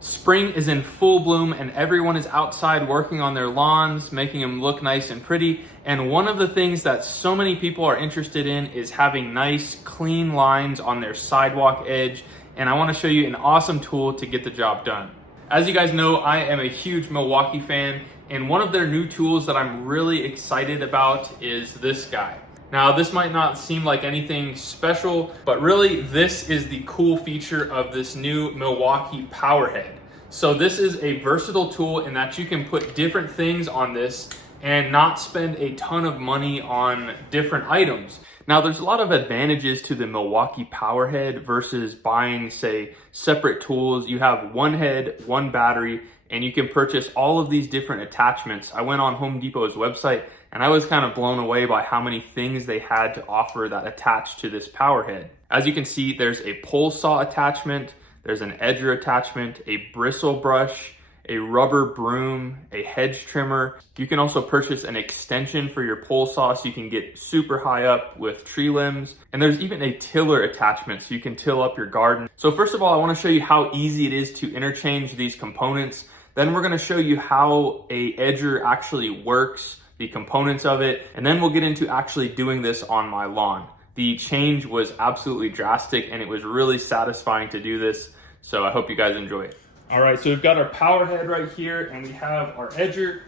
Spring is in full bloom and everyone is outside working on their lawns, making them look nice and pretty. And one of the things that so many people are interested in is having nice, clean lines on their sidewalk edge. And I want to show you an awesome tool to get the job done. As you guys know, I am a huge Milwaukee fan, and one of their new tools that I'm really excited about is this guy. Now, this might not seem like anything special, but really this is the cool feature of this new Milwaukee Powerhead. So this is a versatile tool in that you can put different things on this and not spend a ton of money on different items. Now, there's a lot of advantages to the Milwaukee Powerhead versus buying, say, separate tools. You have one head, one battery, and you can purchase all of these different attachments. I went on Home Depot's website and I was kind of blown away by how many things they had to offer that attach to this Powerhead. As you can see, there's a pole saw attachment, there's an edger attachment, a bristle brush, a rubber broom, a hedge trimmer. You can also purchase an extension for your pole saw so you can get super high up with tree limbs. And there's even a tiller attachment so you can till up your garden. So first of all, I want to show you how easy it is to interchange these components. Then we're going to show you how a edger actually works, the components of it, and then we'll get into actually doing this on my lawn. The change was absolutely drastic and it was really satisfying to do this. So I hope you guys enjoy it. All right, so we've got our power head right here and we have our edger,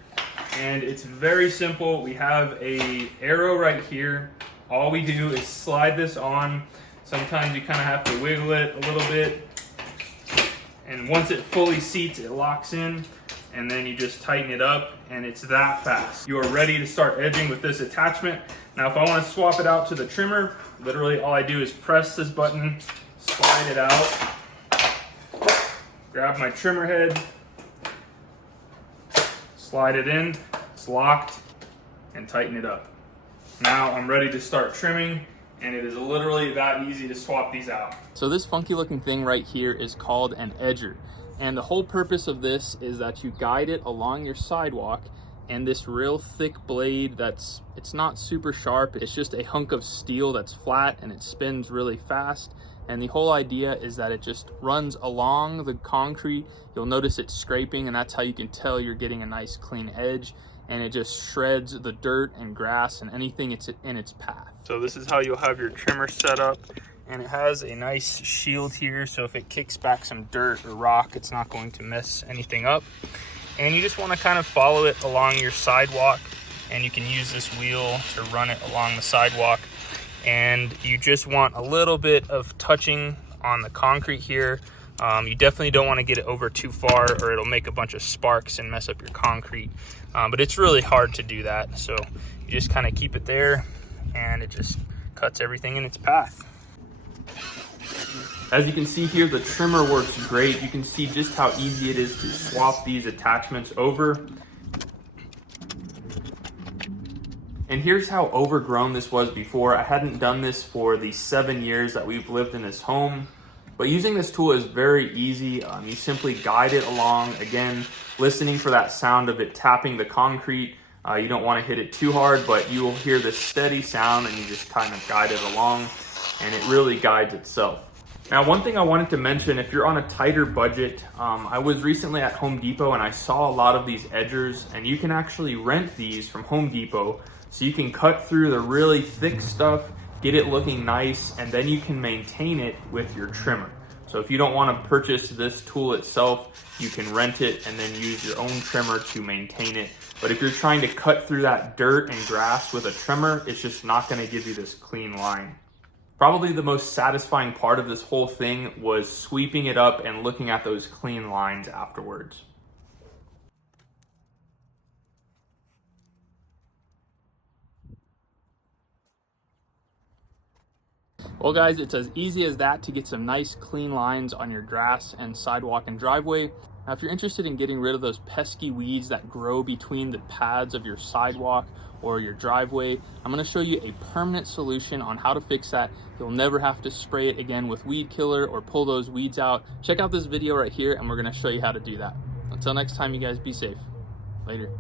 and it's very simple. We have a arrow right here. All we do is slide this on. Sometimes you kind of have to wiggle it a little bit. And once it fully seats, it locks in, and then you just tighten it up, and it's that fast. You are ready to start edging with this attachment. Now, if I want to swap it out to the trimmer, literally all I do is press this button, slide it out, grab my trimmer head, slide it in, it's locked, and tighten it up. Now I'm ready to start trimming, and it is literally that easy to swap these out. So this funky looking thing right here is called an edger. And the whole purpose of this is that you guide it along your sidewalk, and this real thick blade it's not super sharp, it's just a hunk of steel that's flat and it spins really fast. And the whole idea is that it just runs along the concrete. You'll notice it's scraping, and that's how you can tell you're getting a nice clean edge. And it just shreds the dirt and grass and anything it's in its path. So this is how you'll have your trimmer set up. And it has a nice shield here, so if it kicks back some dirt or rock, it's not going to mess anything up. And you just want to kind of follow it along your sidewalk, and you can use this wheel to run it along the sidewalk. And you just want a little bit of touching on the concrete here. You definitely don't want to get it over too far, or it'll make a bunch of sparks and mess up your concrete. But it's really hard to do that, so you just kind of keep it there, and it just cuts everything in its path. As you can see here, the trimmer works great. You can see just how easy it is to swap these attachments over. And here's how overgrown this was before. I hadn't done this for the 7 years that we've lived in this home. But using this tool is very easy. You simply guide it along, again, listening for that sound of it tapping the concrete. You don't want to hit it too hard, but you will hear this steady sound, and you just kind of guide it along, and it really guides itself. Now, one thing I wanted to mention, if you're on a tighter budget, I was recently at Home Depot and I saw a lot of these edgers, and you can actually rent these from Home Depot. So you can cut through the really thick stuff, get it looking nice, and then you can maintain it with your trimmer. So if you don't want to purchase this tool itself, you can rent it and then use your own trimmer to maintain it. But if you're trying to cut through that dirt and grass with a trimmer, it's just not going to give you this clean line. Probably the most satisfying part of this whole thing was sweeping it up and looking at those clean lines afterwards. Well guys, it's as easy as that to get some nice clean lines on your grass and sidewalk and driveway. Now, if you're interested in getting rid of those pesky weeds that grow between the pads of your sidewalk or your driveway, I'm going to show you a permanent solution on how to fix that. You'll never have to spray it again with weed killer or pull those weeds out. Check out this video right here and we're going to show you how to do that. Until next time, you guys be safe. Later.